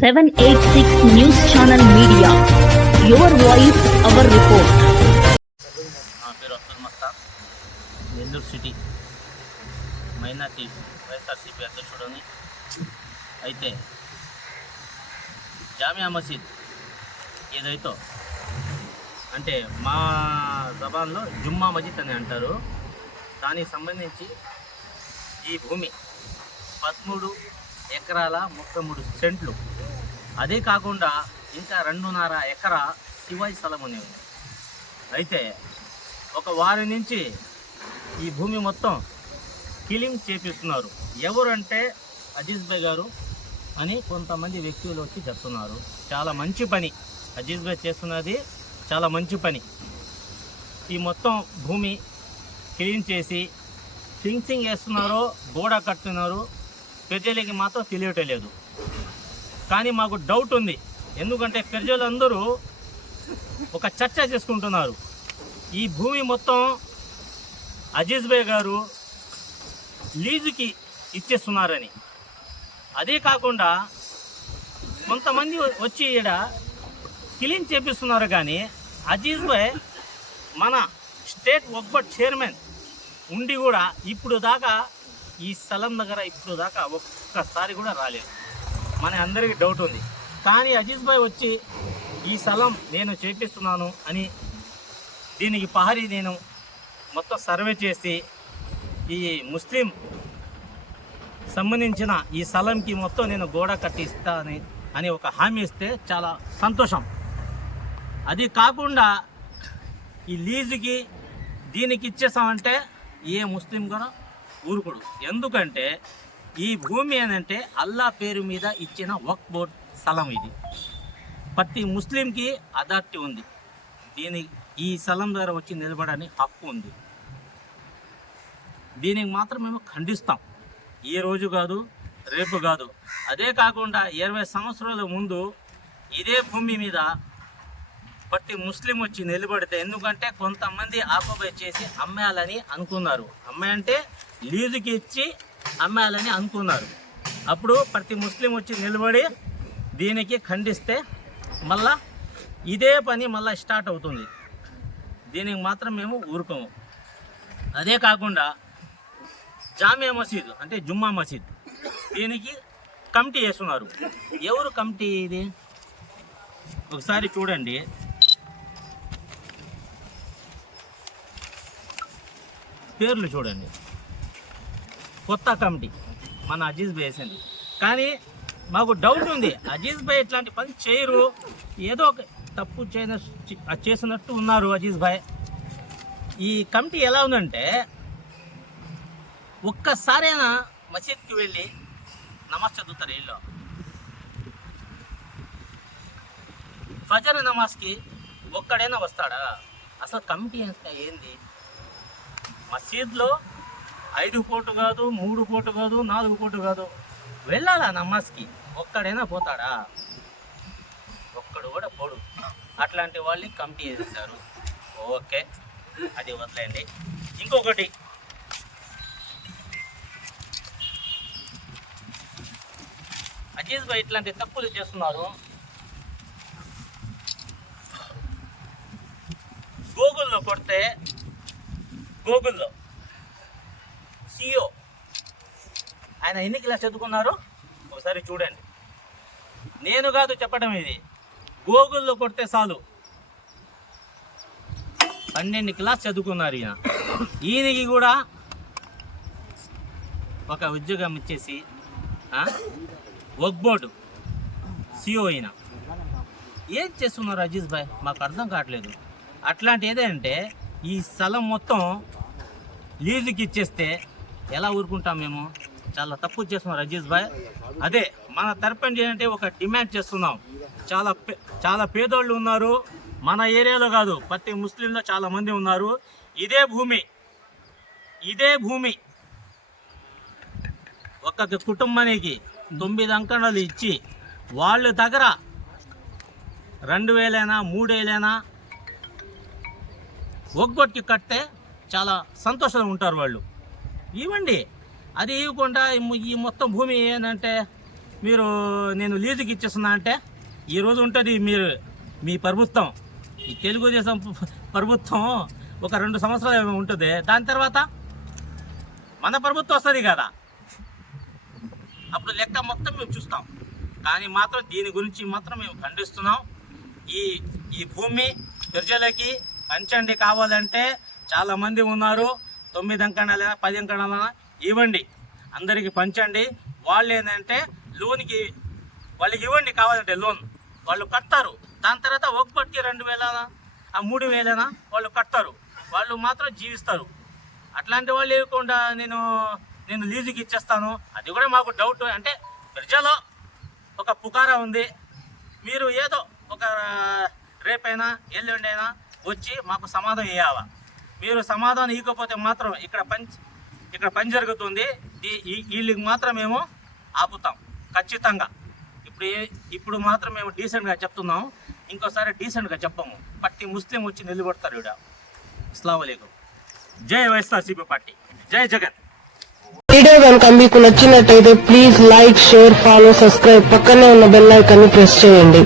786 news channel media your voice our report నా పేరు Abdul Mastan. Nellore city minority YSRCP అధ్యక్షుడని. అయితే జామియా మసీద్ ఏదైతే అంటే మా జబాన్లో జుమ్మా మసీద్ అని అంటారు. దానికి సంబంధించి ఈ భూమి పదమూడు ఎకరాల ముప్పై మూడు సెంట్లు అదే కాకుండా ఇంకా రెండున్నర ఎకరా శివాయి స్థలం ఉంది. అయితే ఒక వారం నుంచి ఈ భూమి మొత్తం కిలింగ్ చేపిస్తున్నారు. ఎవరంటే అజీజ్ భాయ్ గారు అని కొంతమంది వ్యక్తులు వచ్చి చెప్తున్నారు. చాలా మంచి పని అజీజ్ భాయ్ చేస్తున్నది. చాలా మంచి పని. ఈ మొత్తం భూమి క్లీన్ చేసి ఫిన్సింగ్ వేస్తున్నారో గోడ కట్టున్నారు ప్రజలకి మాత్రం తెలియటం లేదు. కానీ మాకు డౌట్ ఉంది. ఎందుకంటే ప్రజలందరూ ఒక చర్చ చేసుకుంటున్నారు. ఈ భూమి మొత్తం అజీజ్ భాయ్ గారు లీజుకి ఇచ్చేస్తున్నారని. అదే కాకుండా కొంతమంది వచ్చి ఈడ క్లీన్ చేపిస్తున్నారు కానీ అజీజ్ భాయ్ మన స్టేట్ ఒక్కటి చైర్మన్ ఉండి కూడా ఇప్పుడు దాకా ఈ స్థలం దగ్గర ఇప్పుడు దాకా ఒక్కసారి కూడా రాలేదు. మన అందరికీ డౌట్ ఉంది. కానీ అజీజ్ భాయ్ వచ్చి ఈ స్థలం నేను చేపిస్తున్నాను అని దీనికి పహరీ నేను మొత్తం సర్వే చేసి ఈ ముస్లిం సంబంధించిన ఈ స్థలంకి మొత్తం నేను గోడ కట్టిస్తా అని ఒక హామీ ఇస్తే చాలా సంతోషం. అది కాకుండా ఈ లీజుకి దీనికి ఇచ్చేసామంటే ఏ ముస్లిం కూడా ఊరుకోడు. ఎందుకంటే ఈ భూమి ఏంటంటే అల్లా పేరు మీద ఇచ్చిన వక్ బోర్డ్ స్థలం ఇది. ప్రతి ముస్లింకి అథారిటీ ఉంది. దీని ఈ స్థలం ద్వారా వచ్చి నిలబడని హక్కు ఉంది. దీనికి మాత్రం మేము ఖండిస్తాం. ఈ రోజు కాదు రేపు కాదు. అదే కాకుండా ఇరవై సంవత్సరాల ముందు ఇదే భూమి మీద ప్రతి ముస్లిం వచ్చి నిలబడితే ఎందుకంటే కొంతమంది ఆక్యుపై చేసి అమ్మేయాలని అనుకున్నారు. అమ్మాయి అంటే లీజుకి ఇచ్చి అమ్మేయాలని అనుకున్నారు. అప్పుడు ప్రతి ముస్లిం వచ్చి నిలబడి దీనికి ఖండిస్తే మళ్ళా ఇదే పని మళ్ళీ స్టార్ట్ అవుతుంది. దీనికి మాత్రం మేము ఊరుకోము. అదే కాకుండా జామియా మసీద్ అంటే జుమ్మా మసీద్ దీనికి కమిటీ వేస్తున్నారు. ఎవరు కమిటీ ఇది? ఒకసారి చూడండి. పేర్లు చూడండి. కొత్త కమిటీ. మన అజీజ్ భాయ్ వేసింది. కానీ మాకు డౌట్ ఉంది. అజీజ్ భాయ్ ఇట్లాంటి పని చేయరు. ఏదో ఒక తప్పు చేయన చేసినట్టు ఉన్నారు అజీజ్ భాయ్ ఈ కమిటీ ఎలా ఉందంటే ఒక్కసారైనా మసీద్కి వెళ్ళి నమాజ్ చదువుతారు వీళ్ళు. ఫజర్ నమాజ్కి ఒక్కడైనా వస్తాడా? అసలు కమిటీ అంటే ఏంది? మసీద్లో ఐదు కోటు కాదు మూడు కోటు కాదు నాలుగు కోటు కాదు. వెళ్ళాలా నమాజ్కి? ఒక్కడైనా పోతాడా? ఒక్కడు కూడా పోడు. అట్లాంటి వాళ్ళని కమిటీ చేశారు ఓకే. అది వదిలేండి ఇంకొకటి. అజీజ్ భాయ్ ఇట్లాంటి తప్పులు చేస్తున్నారు. గూగుల్లో కొడితే గూగుల్లో. సిఇఓ ఆయన ఎన్ని క్లాస్ చదువుకున్నారు ఒకసారి చూడండి. నేను కాదు చెప్పడం ఇది. గూగుల్లో కొడితే చాలు. పన్నెండు క్లాస్ చదువుకున్నారు ఈయన. ఈయనకి కూడా ఒక ఉద్యోగం ఇచ్చేసి వర్క్ బోర్డు సిఓ అయిన ఏం చేస్తున్నారు అజీజ్ భాయ్ మాకు అర్థం కావట్లేదు. అట్లాంటి ఏదంటే ఈ స్థలం మొత్తం లీజుకి ఇచ్చేస్తే ఎలా ఊరుకుంటాం మేము? చాలా తప్పు చేస్తున్నాం అజీజ్ భాయ్. అదే మన తరపున ఏంటంటే ఒక డిమాండ్ చేస్తున్నాం. చాలా పే- చాలా పేదోళ్ళు ఉన్నారు. మన ఏరియాలో కాదు ప్రతి ముస్లింలో చాలా మంది ఉన్నారు. ఇదే భూమి ఇదే భూమి. ఒక కుటుంబానికి తొమ్మిది అంకణాలు ఇచ్చి వాళ్ళ దగ్గర రెండు వేలైనా మూడేళ్ళైనా ఒగ్గొట్టి కడితే చాలా సంతోషంగా ఉంటారు వాళ్ళు. ఇవ్వండి. అది ఇవ్వకుండా ఈ మొత్తం భూమి ఏంటంటే మీరు నేను లీజుకి ఇచ్చేస్తున్నా అంటే ఈరోజు ఉంటుంది మీరు మీ ప్రభుత్వం. ఈ తెలుగుదేశం ప్రభుత్వం ఒక రెండు సంవత్సరాలు ఏమో ఉంటుంది. దాని తర్వాత మన ప్రభుత్వం వస్తుంది కదా. అప్పుడు లెక్క మొత్తం మేము చూస్తాం. కానీ మాత్రం దీని గురించి మాత్రం మేము ఖండిస్తున్నాం. ఈ ఈ భూమి ప్రజలకి పంచండి కావాలంటే చాలామంది ఉన్నారు. తొమ్మిది అంకణాల పది అంకణాల ఇవ్వండి. అందరికీ పంచండి. వాళ్ళు ఏంటంటే లోన్కి వాళ్ళకి ఇవ్వండి కావాలంటే లోన్. వాళ్ళు కడతారు. దాని తర్వాత ఒక్కటికి రెండు వేలనా? ఆ మూడు వేలనా? వాళ్ళు కడతారు. వాళ్ళు మాత్రం జీవిస్తారు. అట్లాంటి వాళ్ళు ఇవ్వకుండా నేను నేను లీజుకి ఇచ్చేస్తాను. అది కూడా మాకు డౌట్ అంటే ప్రజలో ఒక పుకారా ఉంది. మీరు ఏదో ఒక రేపైనా ఎల్లుండైనా వచ్చి మాకు సమాధానం ఇవ్వాలా మీరు సమాధానం ఇవ్వకపోతే మాత్రం ఇక్కడ పని ఇక్కడ పని జరుగుతుంది. ఈ- వీళ్ళకి మాత్రం మేము ఆపుతాం. ఖచ్చితంగా. ఇప్పుడు ఇప్పుడు మాత్రం మేము డీసెంట్గా చెప్తున్నాం. ఇంకోసారి డీసెంట్గా చెప్పము. పట్టి ముస్లిం వచ్చి నిలబడతారు ఇక్కడ అస్సలం జై వైఎస్ఆర్సీపీ పార్టీ. జై జగన్. వీడియో కనుక మీకు నచ్చినట్టయితే please like share follow subscribe పక్కనే ఉన్న బెల్ ఐకాన్ని ప్రెస్ చేయండి.